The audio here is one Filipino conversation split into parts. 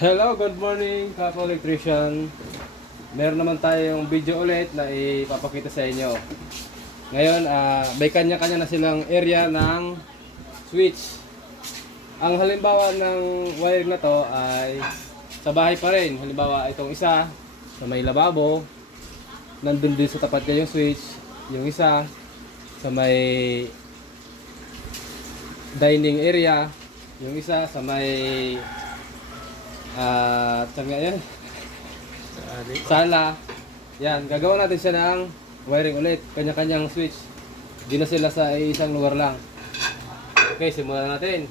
Hello, good morning, Kapo Electrician. Meron naman tayong video ulit na ipapakita sa inyo. Ngayon, may kanya-kanya na silang area ng switch. Ang halimbawa ng wiring na to ay sa bahay pa rin. Halimbawa, itong isa sa may lababo, nandun din sa tapat niya yung switch. Yung isa sa may dining area. Yung isa sa may yan, sala. Yan, gagawa natin siya ng wiring ulit. Kanya-kanyang switch. Di na sila sa isang lugar lang. Okay, simulan natin.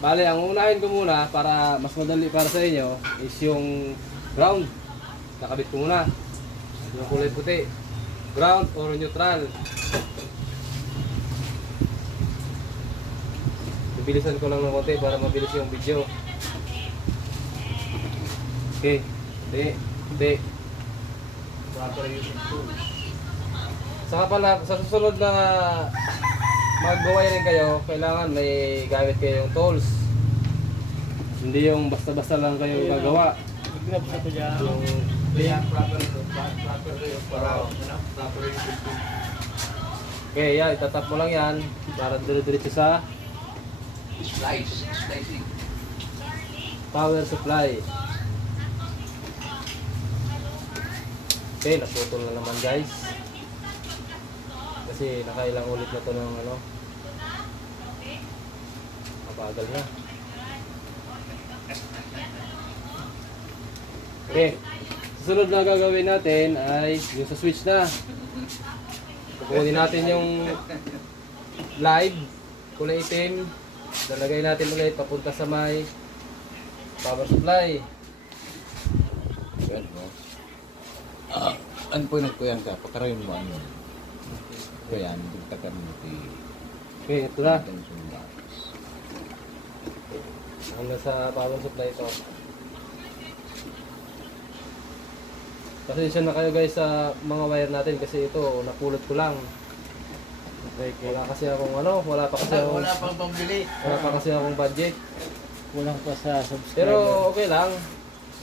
Bale, ang unahin ko muna para mas madali para sa inyo is yung ground. Nakabit ko muna. Yung kulay puti. Ground or neutral. Bibilisan ko lang ng konti para mabilis yung video. Okay, hindi. Proper using tools. Saka pala, sa susunod na mag-wiring kayo, kailangan may gamit kayong tools. Hindi yung basta-basta lang kayo gagawa. Gloves ako dyan. Yung proper using tools. Okay, yan, itatap mo lang yan para dire-diretso sa Slicing. power supply. Okay, naputol na naman guys. Kasi nakailang ulit na to ng mabagal na. Okay, susunod na gagawin natin ay yung sa switch na. Kukunin natin yung live, kulay itim. Lalagay natin ulit papunta sa may power supply. Yan mo. Ano po nagkuyan ka? Pakarayon mo ano. Kuyan, bigtakan mo ti. Okay, ito na. Atin yung box. Hanggang sa power supply ito. Pasensya na kayo guys sa mga wire natin kasi ito napulot ko lang. Wala kasi akong wala pa pang pambili. Wala pa kasi akong budget. Kulang pa sa subscriber. Pero okay lang.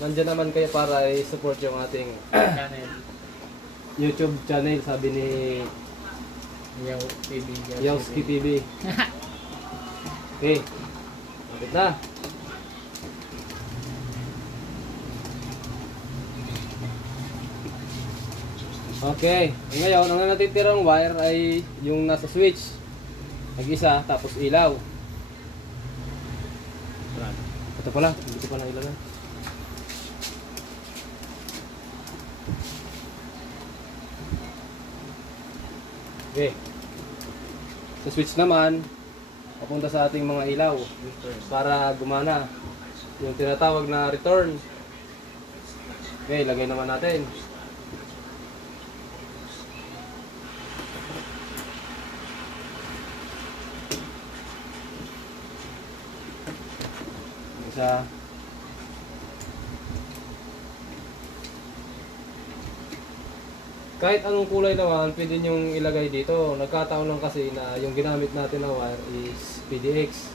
Nandiyan naman kayo para i-support yung ating Channel. YouTube channel, sabi ni Yaw TV. Yowski TV. Okay. Kapit na. Okay. Ngayon, ang natitirang wire ay yung nasa switch. Nag-isa, tapos ilaw. Ito pala, dito pala ilaw na. Okay. Sa switch naman, papunta sa ating mga ilaw para gumana. Yung tinatawag na return. Okay, lagay naman natin. Isa. Kahit anong kulay naman, pwede nyong ilagay dito. Nagkataon lang kasi na yung ginamit natin na wire is PDX.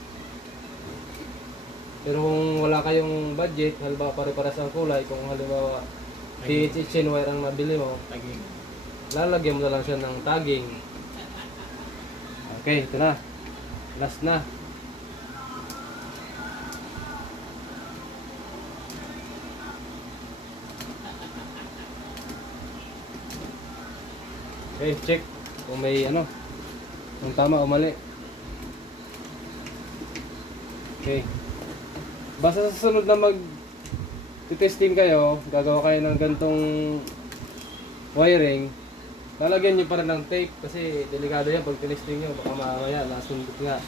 Pero kung wala kayong budget, halimbawa pare-pares ang kulay, kung halimbawa PHHN wire ang nabili mo, Taging. lalagyan mo na lang siya ng tagging. Okay, ito na. Last na. Okay, check kung may kung tama o mali. Okay. Basta sa susunod na testing kayo, gagawa kayo ng gantong wiring, lalagyan nyo pa rin ng tape kasi delikado yan pag testing nyo, baka mamaya nasundot nga.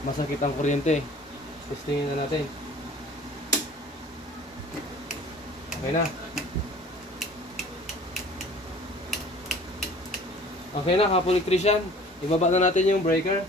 Masakit ang kuryente. Testingin na natin. Okay na. Okay na, Kapo Electrician. Ibaba na natin yung breaker.